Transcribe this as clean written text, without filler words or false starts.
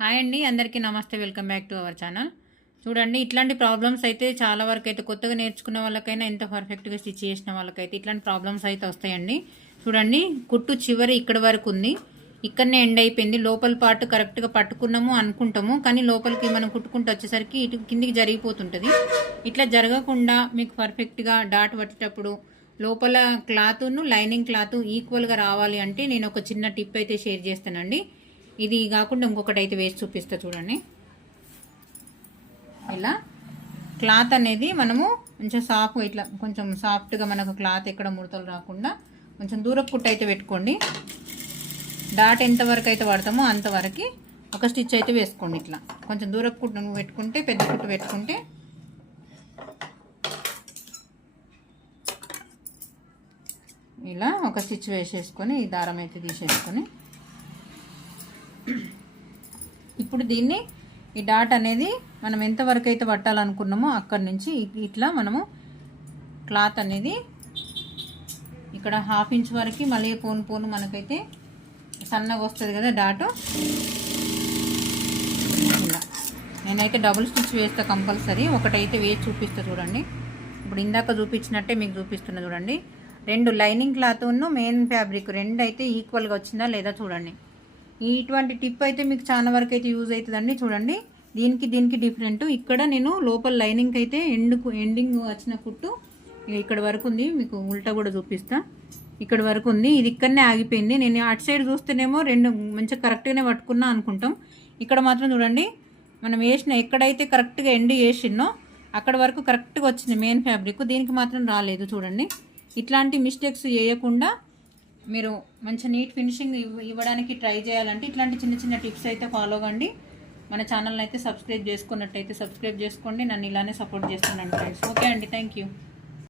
Hi అండి, అందరికీ నమస్తే. Welcome back to our channel. చూడండి, ఇట్లాంటి ప్రాబ్లమ్స్ అయితే చాలా వరకు అయితే కొత్తగా నేర్చుకున్న వాళ్ళకైనా ఎంత పర్ఫెక్ట్గా స్టిచ్ చేసిన వాళ్ళకైతే ఇట్లాంటి ప్రాబ్లమ్స్ అయితే వస్తాయండి. చూడండి, కుట్టు చివరి ఇక్కడ వరకు ఉంది, ఇక్కడనే ఎండ్ అయిపోయింది. లోపల పార్ట్ కరెక్ట్గా పట్టుకున్నాము అనుకుంటాము, కానీ లోపలికి మనం కుట్టుకుంటూ వచ్చేసరికి ఇటు కిందికి జరిగిపోతుంటుంది. ఇట్లా జరగకుండా మీకు పర్ఫెక్ట్గా డాట్ పట్టేటప్పుడు లోపల క్లాత్ను లైనింగ్ క్లాత్ ఈక్వల్గా రావాలి అంటే నేను ఒక చిన్న టిప్ అయితే షేర్ చేస్తానండి. ఇది కాకుండా ఇంకొకటి అయితే వేసి చూపిస్తా. చూడండి, ఇలా క్లాత్ అనేది మనము కొంచెం సాఫ్ట్, ఇట్లా కొంచెం సాఫ్ట్గా మనకు క్లాత్ ఎక్కడ ముడతలు రాకుండా కొంచెం దూరపు కుట్టు అయితే పెట్టుకోండి. డాట్ ఎంతవరకు అయితే పడతామో అంతవరకు ఒక స్టిచ్ అయితే వేసుకోండి. ఇట్లా కొంచెం దూరపు కుట్టు పెట్టుకుంటే, పెద్ద కుట్టు పెట్టుకుంటే ఇలా ఒక స్టిచ్ వేసేసుకొని ఈ దారం అయితే తీసేసుకొని ఇప్పుడు దీన్ని ఈ డాట్ అనేది మనం ఎంతవరకు అయితే పట్టాలనుకున్నామో అక్కడి నుంచి ఇట్లా మనము క్లాత్ అనేది ఇక్కడ 1/2 ఇంచ్ వరకు మళ్ళీ పోను మనకైతే సన్నగా వస్తుంది కదా డాట్. ఇలా నేనైతే డబుల్ స్టిచ్ వేస్తా కంపల్సరీ. ఒకటైతే వేసి చూపిస్తా. చూడండి, ఇప్పుడు ఇందాక చూపించినట్టే మీకు చూపిస్తున్నా. చూడండి, 2 లైనింగ్ క్లాత్ మెయిన్ ఫ్యాబ్రిక్ 2 అయితే ఈక్వల్గా వచ్చిందా లేదా చూడండి. ఇటువంటి టిప్ అయితే మీకు చాలా వరకు అయితే యూజ్ అవుతుందండి. చూడండి, దీనికి డిఫరెంట్. ఇక్కడ నేను లోపల లైనింగ్ అయితే ఎండింగ్ వచ్చిన కుట్టు ఇక్కడ వరకు ఉంది. మీకు ఉల్టా కూడా చూపిస్తా. ఇక్కడ వరకు ఉంది, ఇది ఇక్కడనే ఆగిపోయింది. నేను అటు సైడ్ చూస్తేనేమో 2 మంచిగా కరెక్ట్గానే పట్టుకున్నా అనుకుంటాం. ఇక్కడ మాత్రం చూడండి, మనం వేసిన ఎక్కడైతే కరెక్ట్గా ఎండ్ వేసినో అక్కడ వరకు కరెక్ట్గా వచ్చింది మెయిన్ ఫ్యాబ్రిక్, దీనికి మాత్రం రాలేదు. చూడండి, ఇట్లాంటి మిస్టేక్స్ చేయకుండా మీరు మంచి నీట్ ఫినిషింగ్ ఇవ్వడానికి ట్రై చేయాలంటే ఇట్లాంటి చిన్న చిన్న టిప్స్ అయితే ఫాలో కండి. మన ఛానల్ని అయితే సబ్స్క్రైబ్ చేసుకున్నట్టయితే సబ్స్క్రైబ్ చేసుకోండి. నన్ను ఇలానే సపోర్ట్ చేస్తున్నాను ఫ్రెండ్స్. ఓకే అండి, థ్యాంక్ యూ.